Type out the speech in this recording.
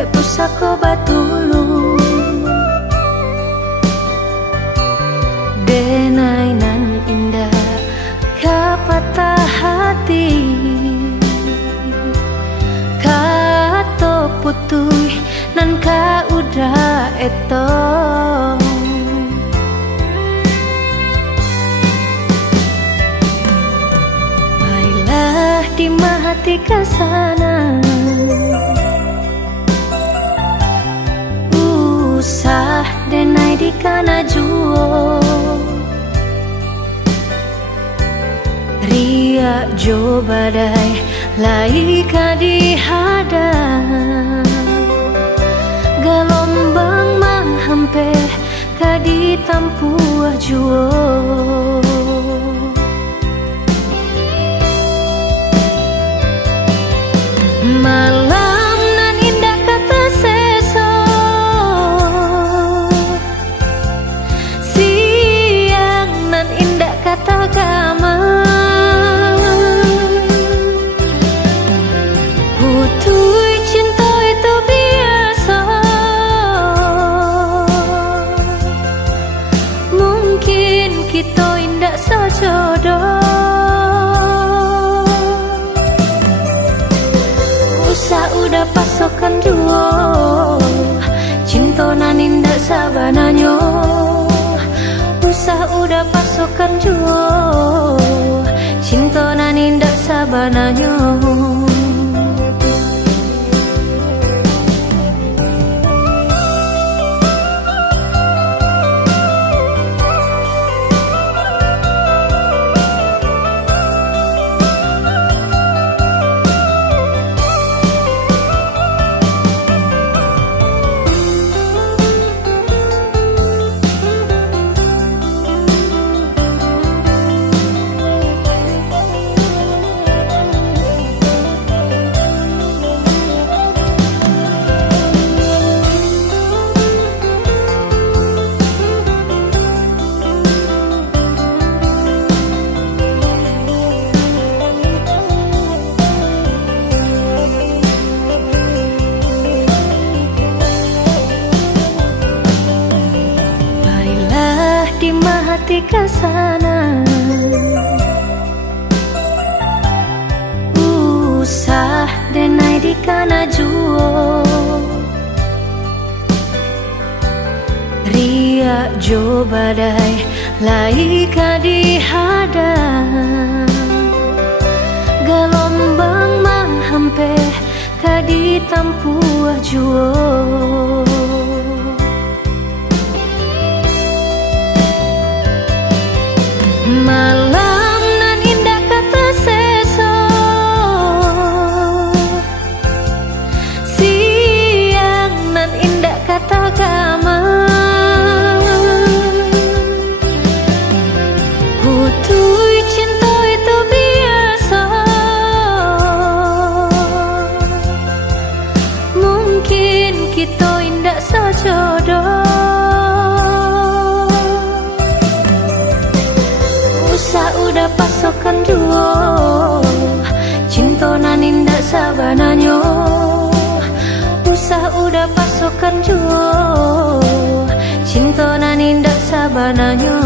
sampai pusaka batulu. Denai nan indah ka patah hati, ka to putui nan ka udah etong. Baiklah di hati ka sana, usah denai di kana juo. Ria jo badai lai ka di hadang, gelombang menghampe ka di tampuah juo. Malam nan indah kata seso, siang nan indah kata gama. Putui cinta itu biasa, mungkin kita indah sejodoh. Usah udah pasokan duo, cinta nan indah sabananyo. Usah udah pasokan duo, cinta nan indah sabananyo. Di hati ka sana, usah denai di kana juo. Ria jo badai lai ka di hadang, gelombang menghampe ka di tampuah juo. Malam nan indah kata seso, siang nan indah kata gama. Putui cinta itu biasa, mungkin kita indah sejodoh. Usah udah pasokan duo, cinta nan indah sabananyo. Usah udah pasokan duo, cinta nan indah sabananyo.